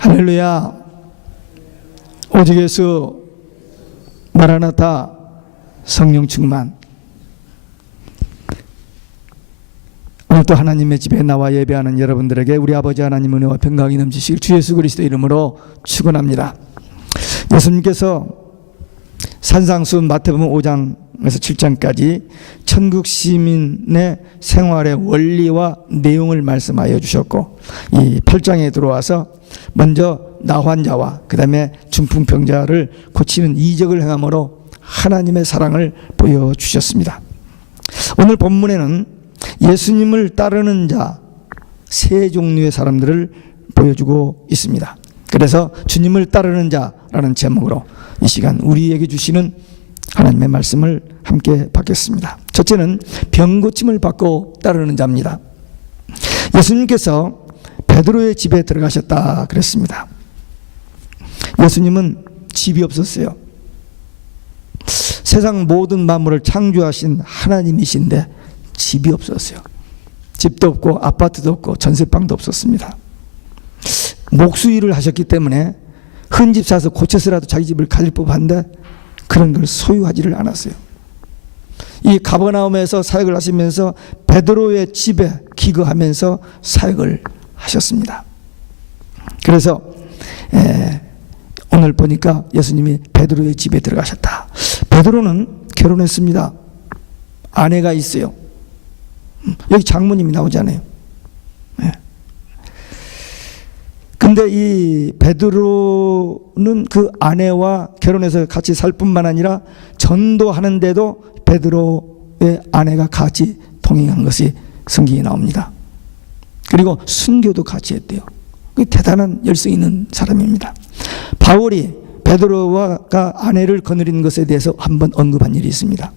할렐루야. 오직 예수, 마라나타, 성령 충만. 오늘도 하나님의 집에 나와 예배하는 여러분들에게 우리 아버지 하나님 은혜와 평강이 넘치시길 주 예수 그리스도 이름으로 축원합니다. 예수님께서 산상수훈 마태복음 5장에서 7장까지 천국 시민의 생활의 원리와 내용을 말씀하여 주셨고, 이 8장에 들어와서 먼저 나환자와 그 다음에 중풍병자를 고치는 이적을 행함으로 하나님의 사랑을 보여주셨습니다. 오늘 본문에는 예수님을 따르는 자 세 종류의 사람들을 보여주고 있습니다. 그래서 주님을 따르는 자라는 제목으로 이 시간 우리에게 주시는 하나님의 말씀을 함께 받겠습니다. 첫째는 병 고침을 받고 따르는 자입니다. 예수님께서 베드로의 집에 들어가셨다 그랬습니다. 예수님은 집이 없었어요. 세상 모든 만물을 창조하신 하나님이신데 집이 없었어요. 집도 없고 아파트도 없고 전세방도 없었습니다. 목수일을 하셨기 때문에 큰 집 사서 고쳐서라도 자기 집을 가질 법한데 그런 걸 소유하지를 않았어요. 이 가버나움에서 사역을 하시면서 베드로의 집에 기거하면서 사역을 하셨습니다. 그래서 오늘 보니까 예수님이 베드로의 집에 들어가셨다. 베드로는 결혼했습니다. 아내가 있어요. 여기 장모님이 나오잖아요. 근데 이 베드로는 그 아내와 결혼해서 같이 살 뿐만 아니라 전도하는데도 베드로의 아내가 같이 동행한 것이 성경에 나옵니다. 그리고 순교도 같이 했대요. 대단한 열성 있는 사람입니다. 바울이 베드로가 아내를 거느리는 것에 대해서 한번 언급한 일이 있습니다.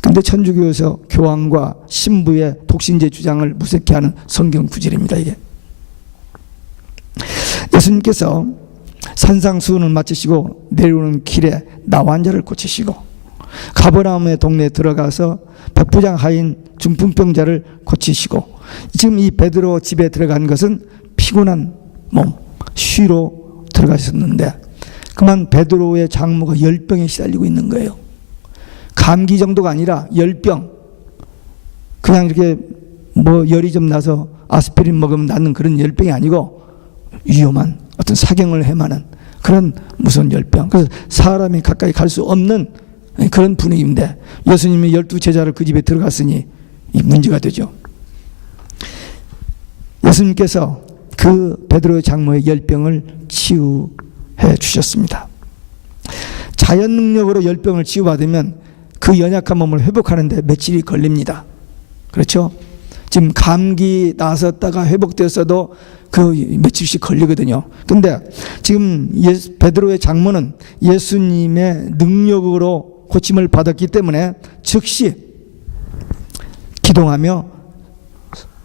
근데 천주교에서 교황과 신부의 독신제 주장을 무색해 하는 성경 구절입니다. 이게 예수님께서 산상수훈을 마치시고 내려오는 길에 나환자를 고치시고 가버나움의 동네에 들어가서 백부장하인 중풍병자를 고치시고, 지금 이 베드로 집에 들어간 것은 피곤한 몸, 쉬러 들어가셨는데 그만 베드로의 장모가 열병에 시달리고 있는 거예요. 감기 정도가 아니라 열병, 그냥 이렇게 뭐 열이 좀 나서 아스피린 먹으면 낫는 그런 열병이 아니고 위험한 어떤 사경을 해마는 그런 무서운 열병, 그래서 사람이 가까이 갈 수 없는 그런 분위기인데 예수님이 12제자를 그 집에 들어갔으니 이 문제가 되죠. 예수님께서 그 베드로의 장모의 열병을 치유해 주셨습니다. 자연 능력으로 열병을 치유받으면 그 연약한 몸을 회복하는데 며칠이 걸립니다. 그렇죠? 지금 감기 나섰다가 회복되었어도 그 며칠씩 걸리거든요. 근데 지금 베드로의 장모는 예수님의 능력으로 고침을 받았기 때문에 즉시 기동하며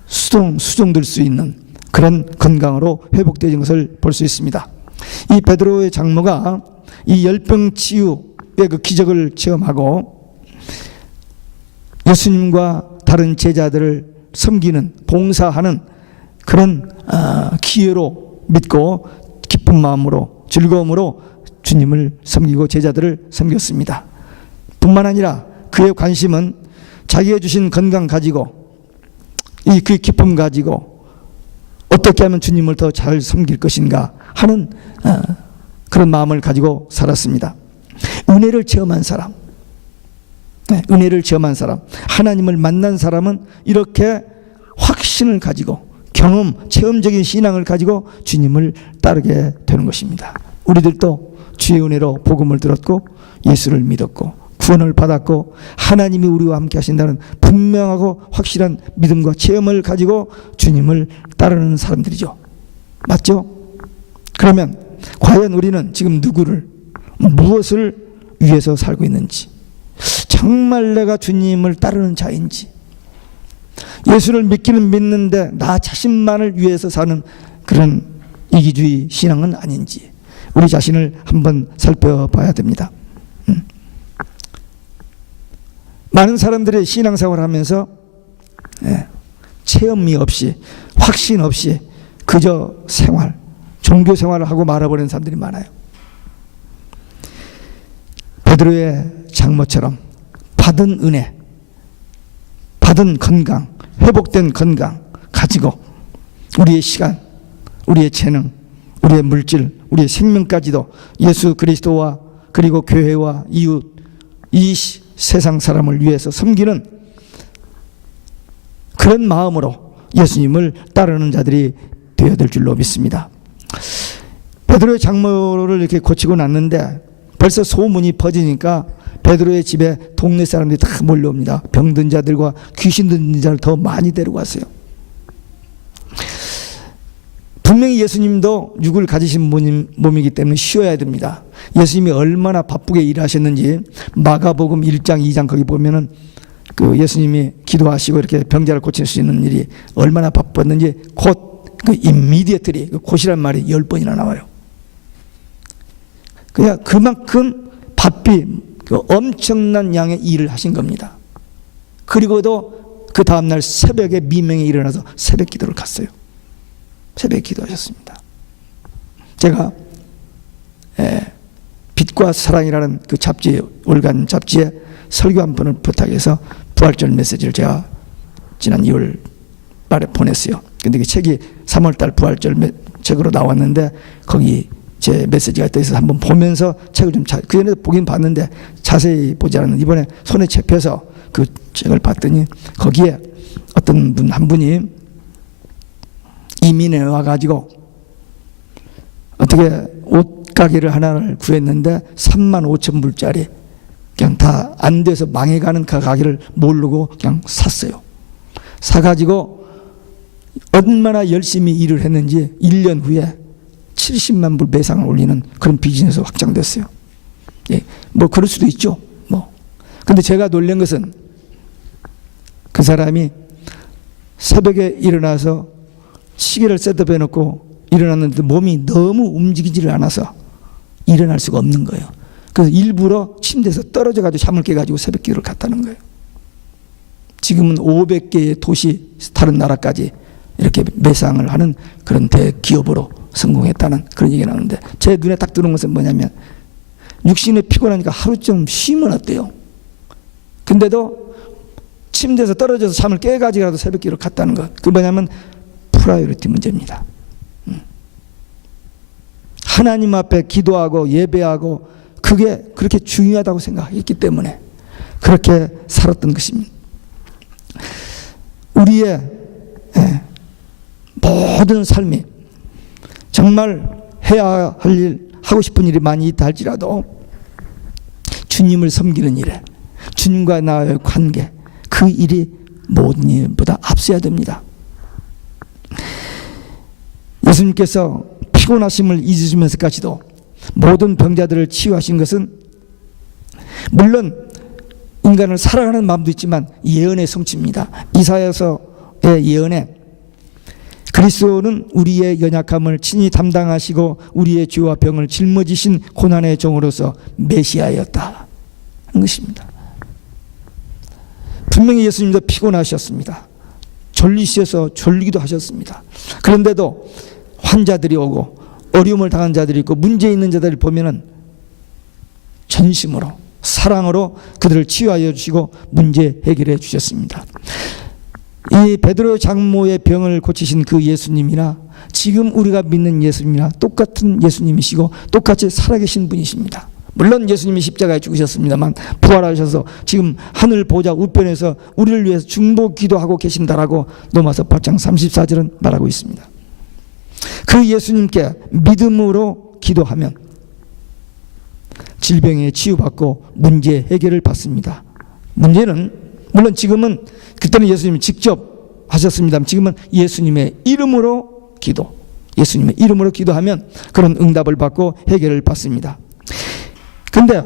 수종될 수 있는 그런 건강으로 회복되는 것을 볼 수 있습니다. 이 베드로의 장모가 이 열병 치유의 그 기적을 체험하고 예수님과 다른 제자들을 섬기는, 봉사하는 그런 기회로 믿고 기쁜 마음으로 즐거움으로 주님을 섬기고 제자들을 섬겼습니다. 뿐만 아니라 그의 관심은 자기가 주신 건강 가지고 이 그 기쁨 가지고 어떻게 하면 주님을 더 잘 섬길 것인가 하는 그런 마음을 가지고 살았습니다. 은혜를 체험한 사람, 은혜를 체험한 사람, 하나님을 만난 사람은 이렇게 확신을 가지고 경험, 체험적인 신앙을 가지고 주님을 따르게 되는 것입니다. 우리들도 주의 은혜로 복음을 들었고 예수를 믿었고 구원을 받았고 하나님이 우리와 함께 하신다는 분명하고 확실한 믿음과 체험을 가지고 주님을 따르는 사람들이죠. 맞죠? 그러면 과연 우리는 지금 누구를, 무엇을 위해서 살고 있는지, 정말 내가 주님을 따르는 자인지, 예수를 믿기는 믿는데 나 자신만을 위해서 사는 그런 이기주의 신앙은 아닌지 우리 자신을 한번 살펴봐야 됩니다. 많은 사람들이 신앙생활을 하면서 체험이 없이, 확신 없이 그저 생활, 종교 생활을 하고 말아버리는 사람들이 많아요. 베드로의 장모처럼 받은 은혜, 받은 건강, 회복된 건강 가지고 우리의 시간, 우리의 재능, 우리의 물질, 우리의 생명까지도 예수 그리스도와 그리고 교회와 이웃, 이 세상 사람을 위해서 섬기는 그런 마음으로 예수님을 따르는 자들이 되어야 될 줄로 믿습니다. 베드로의 장모를 이렇게 고치고 났는데 벌써 소문이 퍼지니까 베드로의 집에 동네 사람들이 다 몰려옵니다. 병든 자들과 귀신 들린 자를 더 많이 데려왔어요. 분명히 예수님도 육을 가지신 몸이기 때문에 쉬어야 됩니다. 예수님이 얼마나 바쁘게 일하셨는지 마가복음 1장 2장 거기 보면은 그 예수님이 기도하시고 이렇게 병자를 고칠 수 있는 일이 얼마나 바빴는지 곧 그 immediately, 그 곧이란 말이 10번이나 나와요. 그냥 그만큼 바삐 그 엄청난 양의 일을 하신 겁니다. 그리고도 그 다음날 새벽에 미명에 일어나서 새벽 기도를 갔어요. 새벽 기도하셨습니다. 제가 빛과 사랑이라는 그 잡지, 월간 잡지에 설교 한 편을 부탁해서 부활절 메시지를 제가 지난 2월 말에 보냈어요. 근데 그 책이 3월달 부활절 책으로 나왔는데 거기 제 메시지가 떠 있어서 한번 보면서 책을 좀 그 전에 보긴 봤는데 자세히 보지 않았는데 이번에 손에 잡혀서 그 책을 봤더니 거기에 어떤 분 한 분이 이민에 와가지고 어떻게 옷가게를 하나를 구했는데 35,000불짜리 그냥 다 안 돼서 망해가는 그 가게를 모르고 그냥 샀어요. 사가지고 얼마나 열심히 일을 했는지 1년 후에 70만 불 매상을 올리는 그런 비즈니스 확장됐어요. 예, 뭐 그럴 수도 있죠. 뭐. 근데 제가 놀란 것은 그 사람이 새벽에 일어나서 시계를 셋업해 놓고 일어났는데 몸이 너무 움직이지를 않아서 일어날 수가 없는 거예요. 그래서 일부러 침대에서 떨어져 가지고 잠을 깨가지고 새벽 기도를 갔다는 거예요. 지금은 500개의 도시 다른 나라까지 이렇게 매상을 하는 그런 대기업으로 성공했다는 그런 얘기가 나오는데 제 눈에 딱 들어온 것은 뭐냐면 육신에 피곤하니까 하루 좀 쉬면 어때요? 근데도 침대에서 떨어져서 잠을 깨가지고라도 새벽 기도를 갔다는 것. 그 뭐냐면 프라이어리티 문제입니다. 하나님 앞에 기도하고 예배하고 그게 그렇게 중요하다고 생각했기 때문에 그렇게 살았던 것입니다. 우리의 모든 삶이 정말 해야 할 일, 하고 싶은 일이 많이 있다 할지라도 주님을 섬기는 일에 주님과 나의 관계 그 일이 모든 일보다 앞서야 됩니다. 예수님께서 피곤하심을 잊으시면서까지도 모든 병자들을 치유하신 것은 물론 인간을 사랑하는 마음도 있지만 예언의 성취입니다. 이사야서의 예언에 그리스도는 우리의 연약함을 친히 담당하시고 우리의 죄와 병을 짊어지신 고난의 종으로서 메시아였다 하는 것입니다. 분명히 예수님도 피곤하셨습니다. 졸리셔서 졸리기도 하셨습니다. 그런데도 환자들이 오고 어려움을 당한 자들이 있고 문제 있는 자들을 보면은 전심으로 사랑으로 그들을 치유하여 주시고 문제 해결해 주셨습니다. 이 베드로 장모의 병을 고치신 그 예수님이나 지금 우리가 믿는 예수님이나 똑같은 예수님이시고 똑같이 살아계신 분이십니다. 물론 예수님이 십자가에 죽으셨습니다만 부활하셔서 지금 하늘 보좌 우편에서 우리를 위해서 중보 기도하고 계신다라고 로마서 8장 34절은 말하고 있습니다. 그 예수님께 믿음으로 기도하면 질병에 치유받고 문제 해결을 받습니다. 문제는 물론 지금은 그때는 예수님이 직접 하셨습니다만 지금은 예수님의 이름으로 기도, 예수님의 이름으로 기도하면 그런 응답을 받고 해결을 받습니다. 근데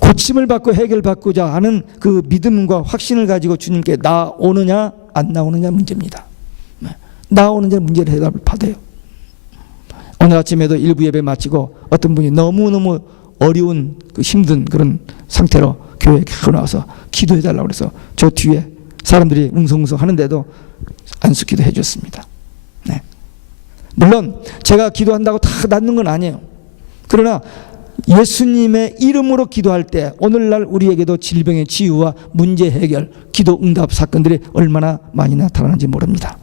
고침을 받고 해결받고자 하는 그 믿음과 확신을 가지고 주님께 나오느냐 안 나오느냐 문제입니다. 나오느냐 문제를 해답을 받아요. 오늘 아침에도 일부 예배 마치고 어떤 분이 너무너무 어려운 그 힘든 그런 상태로 교회에 나와서 기도해 달라고 그래서 저 뒤에 사람들이 웅성웅성 하는데도 안수 기도해 줬습니다. 네. 물론 제가 기도한다고 다 낫는 건 아니에요. 그러나 예수님의 이름으로 기도할 때 오늘날 우리에게도 질병의 치유와 문제 해결, 기도 응답 사건들이 얼마나 많이 나타나는지 모릅니다.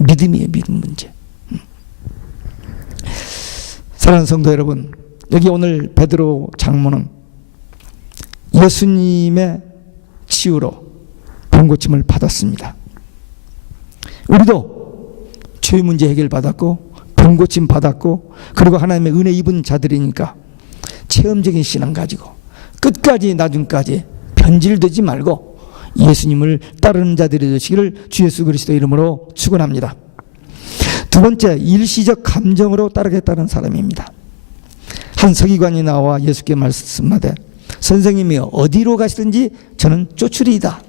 믿음이에요. 믿음 문제. 사랑하는 성도 여러분, 여기 오늘 베드로 장로는 예수님의 치유로 병고침을 받았습니다. 우리도 죄 문제 해결 받았고 병고침 받았고 그리고 하나님의 은혜 입은 자들이니까 체험적인 신앙 가지고 끝까지 나중까지 변질되지 말고 예수님을 따르는 자들이 되시기를 주 예수 그리스도 이름으로 축원합니다. 두 번째, 일시적 감정으로 따르겠다는 사람입니다. 한 서기관이 나와 예수께 말씀하되 선생님이 어디로 가시든지 저는 쫓으리이다.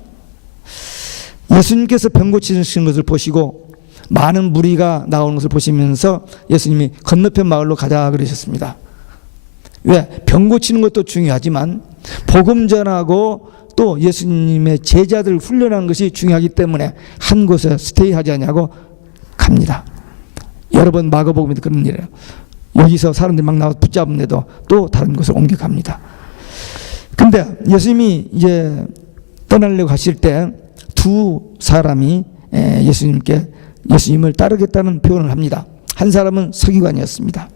예수님께서 병 고치시는 것을 보시고 많은 무리가 나오는 것을 보시면서 예수님이 건너편 마을로 가자 그러셨습니다. 왜? 병 고치는 것도 중요하지만 복음 전하고 또 예수님의 제자들 훈련하는 것이 중요하기 때문에 한 곳에 스테이하지 않냐고 갑니다. 여러 번 마가복음에도 그런 일이에요. 여기서 사람들이 막 나와서 붙잡은데도 또 다른 곳으로 옮겨갑니다. 근데 예수님이 이제 떠나려고 하실 때 두 사람이 예수님을 따르겠다는 표현을 합니다. 한 사람은 서기관이었습니다.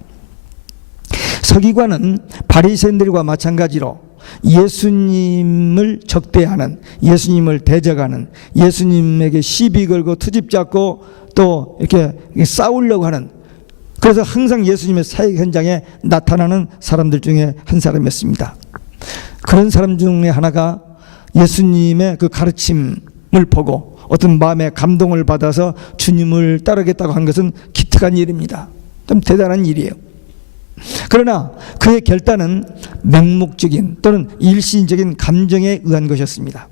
서기관은 바리새인들과 마찬가지로 예수님을 적대하는, 예수님을 대적하는, 예수님에게 시비 걸고 트집 잡고 또 이렇게 싸우려고 하는, 그래서 항상 예수님의 사역 현장에 나타나는 사람들 중에 한 사람이었습니다. 그런 사람 중에 하나가 예수님의 그 가르침을 보고 어떤 마음의 감동을 받아서 주님을 따르겠다고 한 것은 기특한 일입니다. 좀 대단한 일이에요. 그러나 그의 결단은 맹목적인 또는 일시적인 감정에 의한 것이었습니다.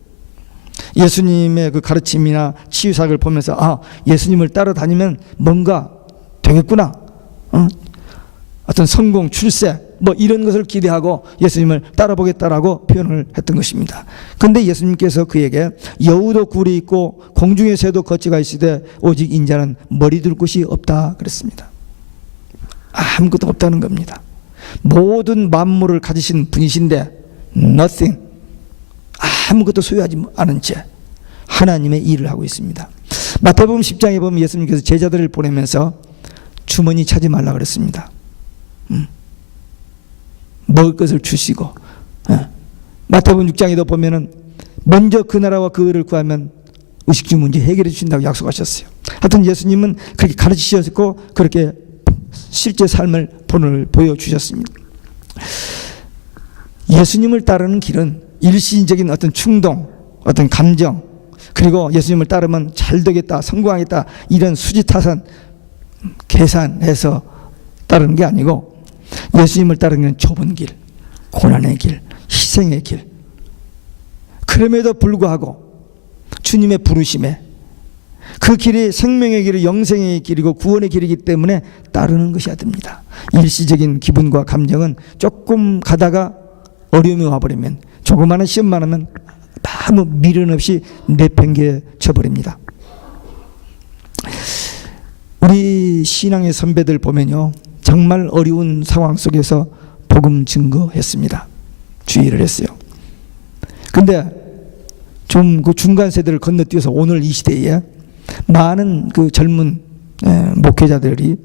예수님의 그 가르침이나 치유사역을 보면서 예수님을 따라다니면 뭔가 되겠구나, 어떤 성공, 출세 뭐 이런 것을 기대하고 예수님을 따라보겠다라고 표현을 했던 것입니다. 그런데 예수님께서 그에게 여우도 굴이 있고 공중의 새도 거치가 있으되 오직 인자는 머리 둘 곳이 없다 그랬습니다. 아무것도 없다는 겁니다. 모든 만물을 가지신 분이신데 nothing, 아무것도 소유하지 않은 채 하나님의 일을 하고 있습니다. 마태복음 10장에 보면 예수님께서 제자들을 보내면서 주머니 차지 말라 그랬습니다. 먹을 것을 주시고, 마태복음 6장에도 보면은 먼저 그 나라와 그 의를 구하면 의식주 문제 해결해 주신다고 약속하셨어요. 하여튼 예수님은 그렇게 가르치셨고 그렇게 실제 삶을 보여주셨습니다. 예수님을 따르는 길은 일시적인 어떤 충동, 어떤 감정, 그리고 예수님을 따르면 잘 되겠다, 성공하겠다 이런 수지타산 계산해서 따르는 게 아니고 예수님을 따르는 좁은 길, 고난의 길, 희생의 길, 그럼에도 불구하고 주님의 부르심에 그 길이 생명의 길이 영생의 길이고 구원의 길이기 때문에 따르는 것이어야 됩니다. 일시적인 기분과 감정은 조금 가다가 어려움이 와버리면, 조그마한 시험만 하면 아무 미련 없이 내팽개쳐 버립니다. 우리 신앙의 선배들 보면요, 정말 어려운 상황 속에서 복음 증거했습니다. 주의를 했어요. 근데 좀 그 중간 세대를 건너뛰어서 오늘 이 시대에 많은 그 젊은 목회자들이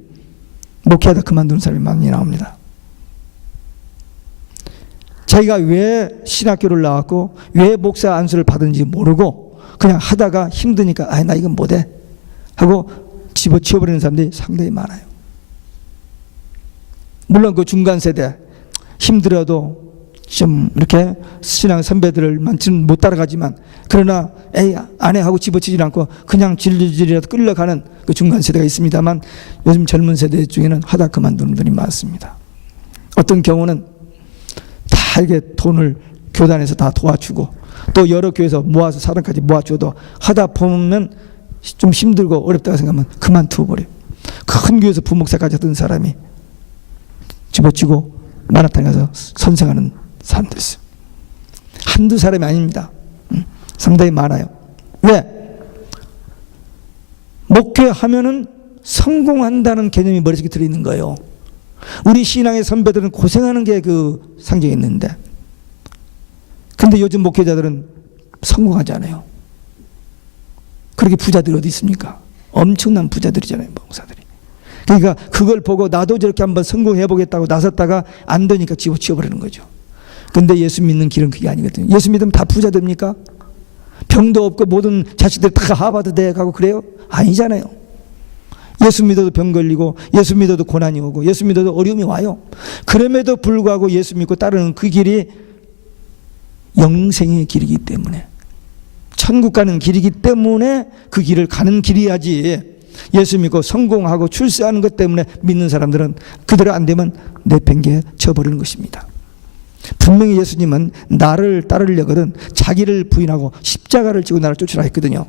목회하다 그만두는 사람이 많이 나옵니다. 자기가 왜 신학교를 나왔고 왜 목사 안수를 받은지 모르고 그냥 하다가 힘드니까 나 이건 못해 하고 집어치워버리는 사람들이 상당히 많아요. 물론 그 중간 세대 힘들어도 좀 이렇게 신앙 선배들을 많지는 못 따라가지만, 그러나 안 해 하고 집어치지 않고 그냥 질질이라도 끌려가는 그 중간 세대가 있습니다만, 요즘 젊은 세대 중에는 하다 그만두는 분이 많습니다. 어떤 경우는 다 이게 돈을 교단에서 다 도와주고 또 여러 교회에서 모아서 사람까지 모아줘도 하다 보면 좀 힘들고 어렵다고 생각하면 그만두어버려요. 큰 교회에서 부목사까지 하던 사람이 집어치고 마라탕 가서 선생하는 사람들 있어요. 한두 사람이 아닙니다. 상당히 많아요. 왜? 목회하면은 성공한다는 개념이 머릿속에 들어있는 거예요. 우리 신앙의 선배들은 고생하는 게 그 상징이었는데, 근데 요즘 목회자들은 성공하지 않아요. 그렇게 부자들이 어디 있습니까? 엄청난 부자들이잖아요, 목사들이. 그러니까 그걸 보고 나도 저렇게 한번 성공해 보겠다고 나섰다가 안 되니까 집어치워버리는 거죠. 근데 예수 믿는 길은 그게 아니거든요. 예수 믿으면 다 부자 됩니까? 병도 없고 모든 자식들 다 하버드 대학 가고 그래요? 아니잖아요. 예수 믿어도 병 걸리고, 예수 믿어도 고난이 오고, 예수 믿어도 어려움이 와요. 그럼에도 불구하고 예수 믿고 따르는 그 길이 영생의 길이기 때문에, 천국 가는 길이기 때문에 그 길을 가는 길이야지, 예수 믿고 성공하고 출세하는 것 때문에 믿는 사람들은 그대로 안 되면 내팽개 쳐버리는 것입니다. 분명히 예수님은 나를 따르려거든 자기를 부인하고 십자가를 지고 나를 쫓으라 했거든요.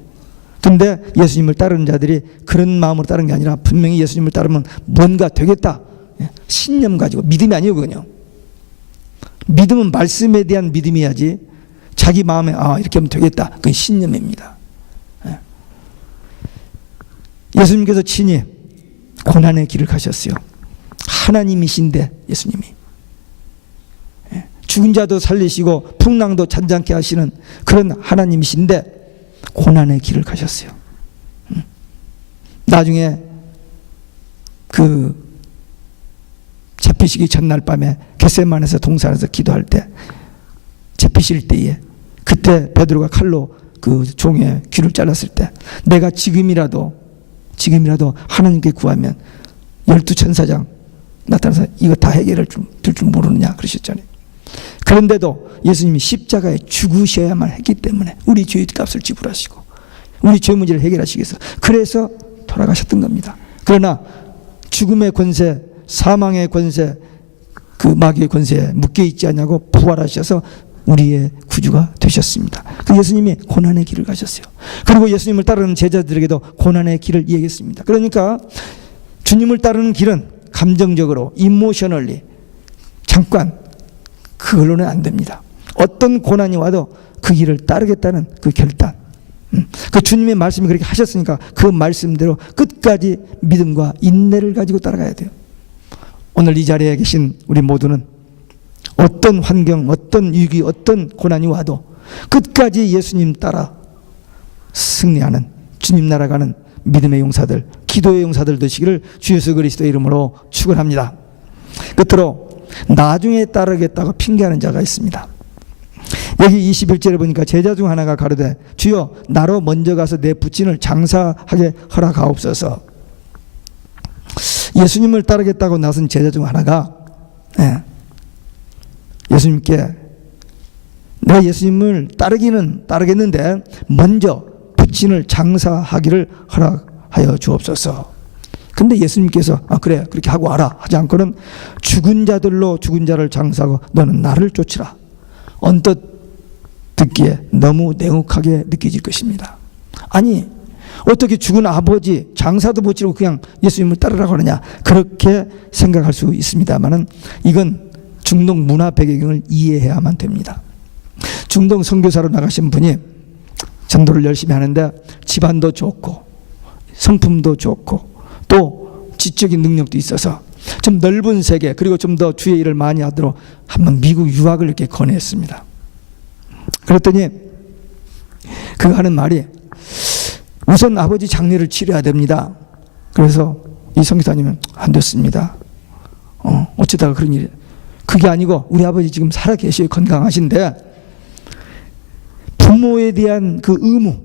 근데 예수님을 따르는 자들이 그런 마음으로 따르는 게 아니라 분명히 예수님을 따르면 뭔가 되겠다, 신념 가지고, 믿음이 아니거든요. 믿음은 말씀에 대한 믿음이야지 자기 마음에 이렇게 하면 되겠다, 그건 신념입니다. 예수님께서 친히 고난의 길을 가셨어요. 하나님이신데 예수님이 죽은 자도 살리시고 풍랑도 잔잔케 하시는 그런 하나님이신데 고난의 길을 가셨어요. 나중에 그 잡히시기 전날 밤에 겟세마네에서 동산에서 기도할 때, 잡히실 때에 그때 베드로가 칼로 그 종의 귀를 잘랐을 때, 내가 지금이라도 하나님께 구하면 12천사장 나타나서 이거 다 해결할 줄 모르느냐 그러셨잖아요. 그런데도 예수님이 십자가에 죽으셔야만 했기 때문에 우리 죄의 값을 지불하시고 우리 죄 문제를 해결하시기 위해서, 그래서 돌아가셨던 겁니다. 그러나 죽음의 권세, 사망의 권세, 그 마귀의 권세에 묶여있지 않냐고 부활하셔서 우리의 구주가 되셨습니다. 그 예수님이 고난의 길을 가셨어요. 그리고 예수님을 따르는 제자들에게도 고난의 길을 이야기했습니다. 그러니까 주님을 따르는 길은 감정적으로, 이모셔널리 잠깐 그걸로는 안 됩니다. 어떤 고난이 와도 그 길을 따르겠다는 그 결단, 그 주님의 말씀이 그렇게 하셨으니까 그 말씀대로 끝까지 믿음과 인내를 가지고 따라가야 돼요. 오늘 이 자리에 계신 우리 모두는 어떤 환경, 어떤 위기, 어떤 고난이 와도 끝까지 예수님 따라 승리하는, 주님 나라가는 믿음의 용사들, 기도의 용사들 되시기를 주 예수 그리스도의 이름으로 축원합니다. 끝으로 나중에 따르겠다고 핑계하는 자가 있습니다. 여기 21절에 보니까 제자 중 하나가 가로되 주여 나로 먼저 가서 내 부친을 장사하게 허락하옵소서. 예수님을 따르겠다고 나선 제자 중 하나가 예수님께 내가 예수님을 따르기는 따르겠는데 먼저 부친을 장사하기를 허락하여 주옵소서. 근데 예수님께서 그래 그렇게 하고 와라 하지 않고는 죽은 자들로 죽은 자를 장사하고 너는 나를 쫓으라. 언뜻 듣기에 너무 냉혹하게 느껴질 것입니다. 아니 어떻게 죽은 아버지 장사도 못 지르고 그냥 예수님을 따르라고 하느냐, 그렇게 생각할 수 있습니다만은 이건 중동 문화 배경을 이해해야만 됩니다. 중동 선교사로 나가신 분이 전도를 열심히 하는데 집안도 좋고 성품도 좋고 또 지적인 능력도 있어서 좀 넓은 세계, 그리고 좀 더 주의 일을 많이 하도록 한번 미국 유학을 이렇게 권했습니다. 그랬더니 그가 하는 말이 우선 아버지 장례를 치러야 됩니다. 그래서 이 선교사님은 안 됐습니다. 어쩌다가 그런 일이, 그게 아니고 우리 아버지 지금 살아 계셔요. 건강하신데 부모에 대한 그 의무가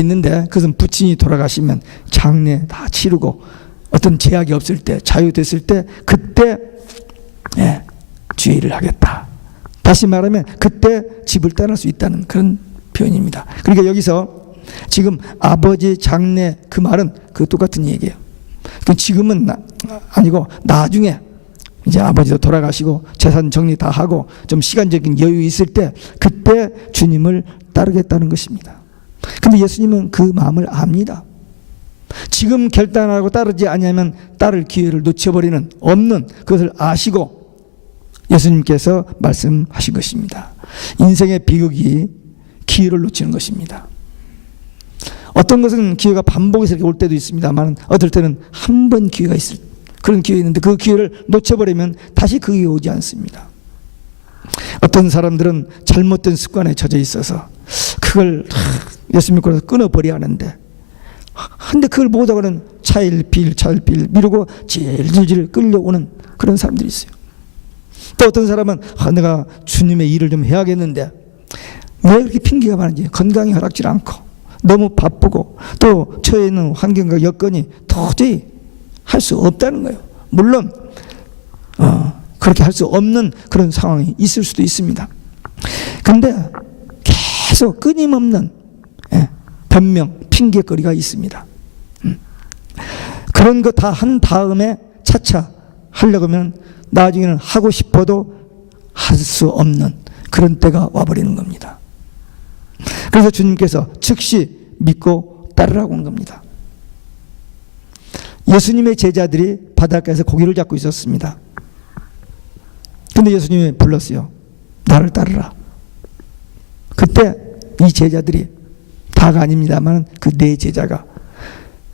있는데, 그것은 부친이 돌아가시면 장례 다 치르고 어떤 제약이 없을 때, 자유됐을 때 그때 주의 일을 하겠다. 다시 말하면 그때 집을 떠날 수 있다는 그런 표현입니다. 그러니까 여기서 지금 아버지 장례 그 말은 그 똑같은 얘기예요. 지금은 아니고 나중에 이제 아버지도 돌아가시고 재산 정리 다 하고 좀 시간적인 여유 있을 때 그때 주님을 따르겠다는 것입니다. 근데 예수님은 그 마음을 압니다. 지금 결단하고 따르지 않으면 따를 기회를 놓쳐버리는, 없는 그것을 아시고 예수님께서 말씀하신 것입니다. 인생의 비극이 기회를 놓치는 것입니다. 어떤 것은 기회가 반복해서 이렇게 올 때도 있습니다만 어떨 때는 한 번 기회가 있을 그런 기회가 있는데 그 기회를 놓쳐버리면 다시 그 기회가 오지 않습니다. 어떤 사람들은 잘못된 습관에 젖어 있어서 그걸 예수 믿고 나서 끊어버려야 하는데 근데 그걸 못하고는 차일피일 미루고 질질 끌려오는 그런 사람들이 있어요. 또 어떤 사람은 내가 주님의 일을 좀 해야겠는데 왜 그렇게 핑계가 많은지 건강이 허락지 않고 너무 바쁘고 또 처해 있는 환경과 여건이 도저히 할 수 없다는 거예요. 물론 그렇게 할 수 없는 그런 상황이 있을 수도 있습니다. 근데 계속 끊임없는 변명, 핑계거리가 있습니다. 그런 거 다 한 다음에 차차 하려고 하면 나중에는 하고 싶어도 할 수 없는 그런 때가 와버리는 겁니다. 그래서 주님께서 즉시 믿고 따르라고 한 겁니다. 예수님의 제자들이 바닷가에서 고기를 잡고 있었습니다. 근데 예수님이 불렀어요. 나를 따르라. 그때 이 제자들이 다가 아닙니다만 그 네 제자가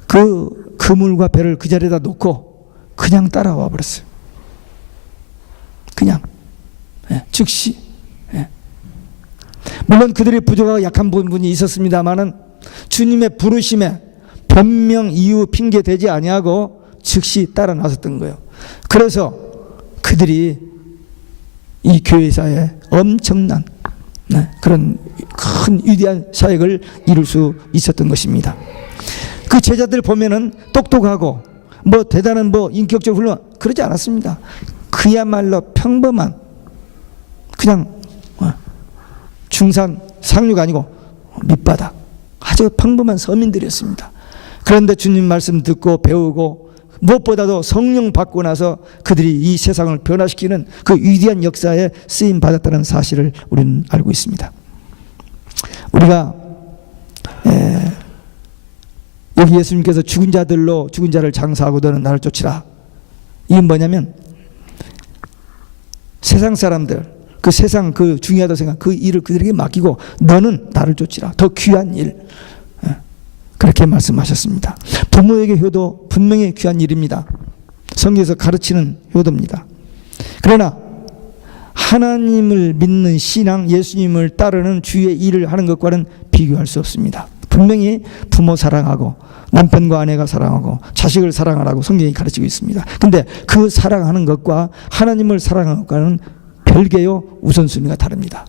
그 그물과 배를 그 자리에다 놓고 그냥 따라와 버렸어요. 그냥 즉시. 물론 그들의 부족하고 약한 부분이 있었습니다마는 주님의 부르심에 변명, 이유, 핑계 대지 아니하고 즉시 따라 나섰던 거예요. 그래서 그들이 이 교회사에 엄청난 그런 큰 위대한 사역을 이룰 수 있었던 것입니다. 그 제자들 보면은 똑똑하고 뭐 대단한 뭐 인격적으로 훌륭한 그러지 않았습니다. 그야말로 평범한 그냥 중산 상류가 아니고 밑바닥 아주 평범한 서민들이었습니다. 그런데 주님 말씀 듣고 배우고 무엇보다도 성령 받고 나서 그들이 이 세상을 변화시키는 그 위대한 역사에 쓰임 받았다는 사실을 우리는 알고 있습니다. 우리가 여기 예수님께서 죽은 자들로 죽은 자를 장사하고 너는 나를 쫓으라. 이게 뭐냐면 세상 사람들 그 세상 그 중요하다고 생각 그 일을 그들에게 맡기고 너는 나를 쫓으라. 더 귀한 일. 그렇게 말씀하셨습니다. 부모에게 효도 분명히 귀한 일입니다. 성경에서 가르치는 효도입니다. 그러나 하나님을 믿는 신앙, 예수님을 따르는 주의 일을 하는 것과는 비교할 수 없습니다. 분명히 부모 사랑하고 남편과 아내가 사랑하고 자식을 사랑하라고 성경이 가르치고 있습니다. 근데 그 사랑하는 것과 하나님을 사랑하는 것과는 별개요 우선순위가 다릅니다.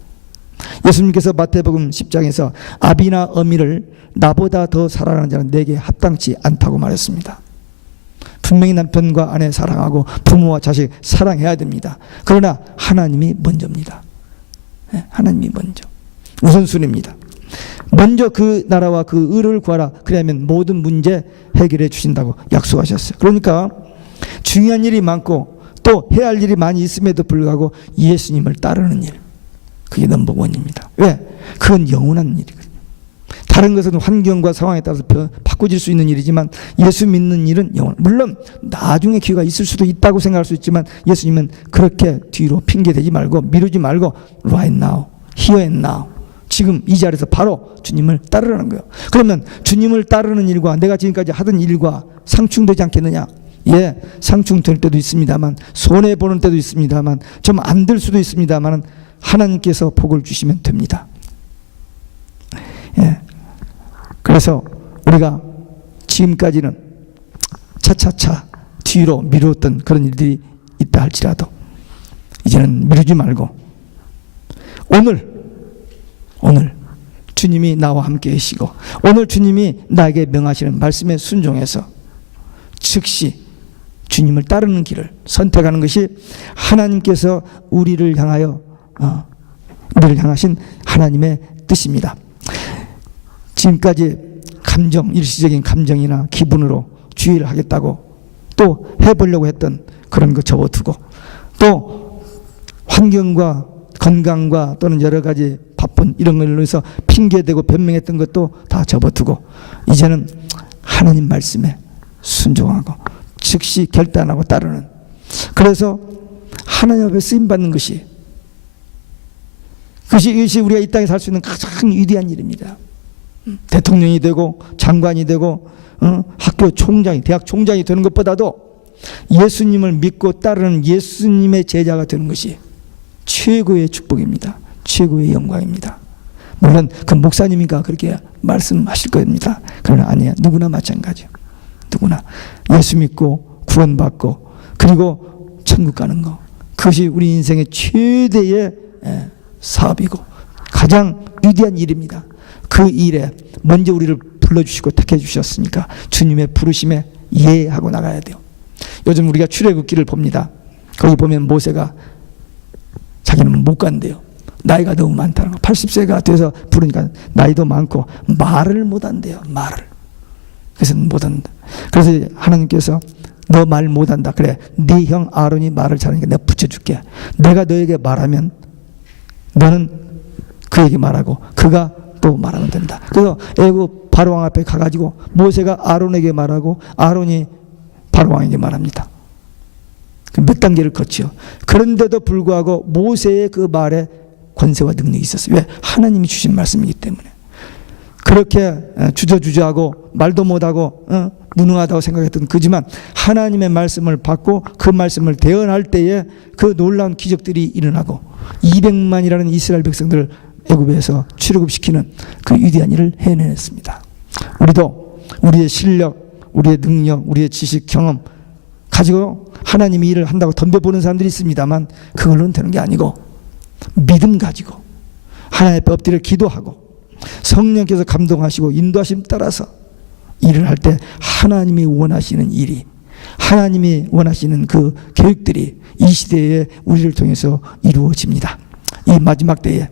예수님께서 마태복음 10장에서 아비나 어미를 나보다 더 사랑하는 자는 내게 합당치 않다고 말했습니다. 분명히 남편과 아내 사랑하고 부모와 자식 사랑해야 됩니다. 그러나 하나님이 먼저입니다. 하나님이 먼저 우선순위입니다. 먼저 그 나라와 그 의를 구하라. 그러면 모든 문제 해결해 주신다고 약속하셨어요. 그러니까 중요한 일이 많고 또 해야 할 일이 많이 있음에도 불구하고 예수님을 따르는 일, 그게 넘버원입니다. 왜? 그건 영원한 일이거든요. 다른 것은 환경과 상황에 따라서 바꿔질 수 있는 일이지만 예수 믿는 일은 영원. 물론 나중에 기회가 있을 수도 있다고 생각할 수 있지만 예수님은 그렇게 뒤로 핑계대지 말고 미루지 말고 right now, here and now, 지금 이 자리에서 바로 주님을 따르라는 거예요. 그러면 주님을 따르는 일과 내가 지금까지 하던 일과 상충되지 않겠느냐? 예, 상충될 때도 있습니다만 손해보는 때도 있습니다만 좀 안 될 수도 있습니다만 하나님께서 복을 주시면 됩니다. 예. 그래서 우리가 지금까지는 차차차 뒤로 미루었던 그런 일들이 있다 할지라도 이제는 미루지 말고 오늘 주님이 나와 함께 계시고 오늘 주님이 나에게 명하시는 말씀에 순종해서 즉시 주님을 따르는 길을 선택하는 것이 하나님께서 우리를 향하신 하나님의 뜻입니다. 지금까지 감정, 일시적인 감정이나 기분으로 주의를 하겠다고 또 해보려고 했던 그런 거 접어두고 또 환경과 건강과 또는 여러 가지 바쁜 이런 걸로 해서 핑계대고 변명했던 것도 다 접어두고 이제는 하나님 말씀에 순종하고 즉시 결단하고 따르는, 그래서 하나님 앞에 쓰임받는 것이 이것이 우리가 이 땅에 살 수 있는 가장 위대한 일입니다. 대통령이 되고 장관이 되고 학교 총장이, 대학 총장이 되는 것보다도 예수님을 믿고 따르는 예수님의 제자가 되는 것이 최고의 축복입니다. 최고의 영광입니다. 물론 그 목사님이가 그렇게 말씀하실 겁니다. 그러나 아니에요. 누구나 마찬가지예요. 누구나 예수 믿고 구원받고 그리고 천국 가는 거, 그것이 우리 인생의 최대의 사업이고 가장 위대한 일입니다. 그 일에 먼저 우리를 불러주시고 택해 주셨으니까 주님의 부르심에 예하고 나가야 돼요. 요즘 우리가 출애굽기를 봅니다. 거기 보면 모세가 자기는 못 간대요. 나이가 너무 많다는 거. 80세가 돼서 부르니까 나이도 많고 말을 못 한대요. 말을. 그래서 못 한다. 그래서 하나님께서 너 말 못 한다. 그래, 네 형 아론이 말을 잘하니까 내가 붙여줄게. 내가 너에게 말하면 너는 그에게 말하고 그가 또 말하면 된다. 그래서 애굽 바로왕 앞에 가가지고 모세가 아론에게 말하고 아론이 바로왕에게 말합니다. 몇 단계를 거치요. 그런데도 불구하고 모세의 그 말에 권세와 능력이 있었어요. 왜? 하나님이 주신 말씀이기 때문에. 그렇게 주저주저하고 말도 못하고 무능하다고 생각했던 그지만 하나님의 말씀을 받고 그 말씀을 대언할 때에 그 놀라운 기적들이 일어나고 200만이라는 이스라엘 백성들을 애굽에서 출애굽시키는 그 위대한 일을 해내냈습니다. 우리도 우리의 실력, 우리의 능력, 우리의 지식, 경험 가지고 하나님이 일을 한다고 덤벼보는 사람들이 있습니다만 그걸로는 되는 게 아니고 믿음 가지고 하나님 앞에 엎드려 기도하고 성령께서 감동하시고 인도하심 따라서 일을 할 때 하나님이 원하시는 일이, 하나님이 원하시는 그 계획들이 이 시대에 우리를 통해서 이루어집니다. 이 마지막 때에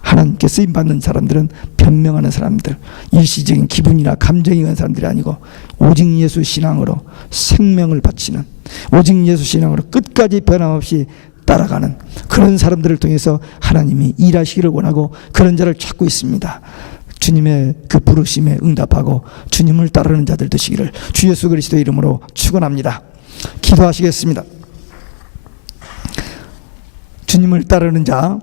하나님께 쓰임받는 사람들은 변명하는 사람들, 일시적인 기분이나 감정이 있는 사람들이 아니고 오직 예수 신앙으로 생명을 바치는, 오직 예수 신앙으로 끝까지 변함없이 따라가는 그런 사람들을 통해서 하나님이 일하시기를 원하고 그런 자를 찾고 있습니다. 주님의 그 부르심에 응답하고 주님을 따르는 자들 되시기를 주 예수 그리스도의 이름으로 축원합니다. 기도하시겠습니다. 주님을 따르는 자,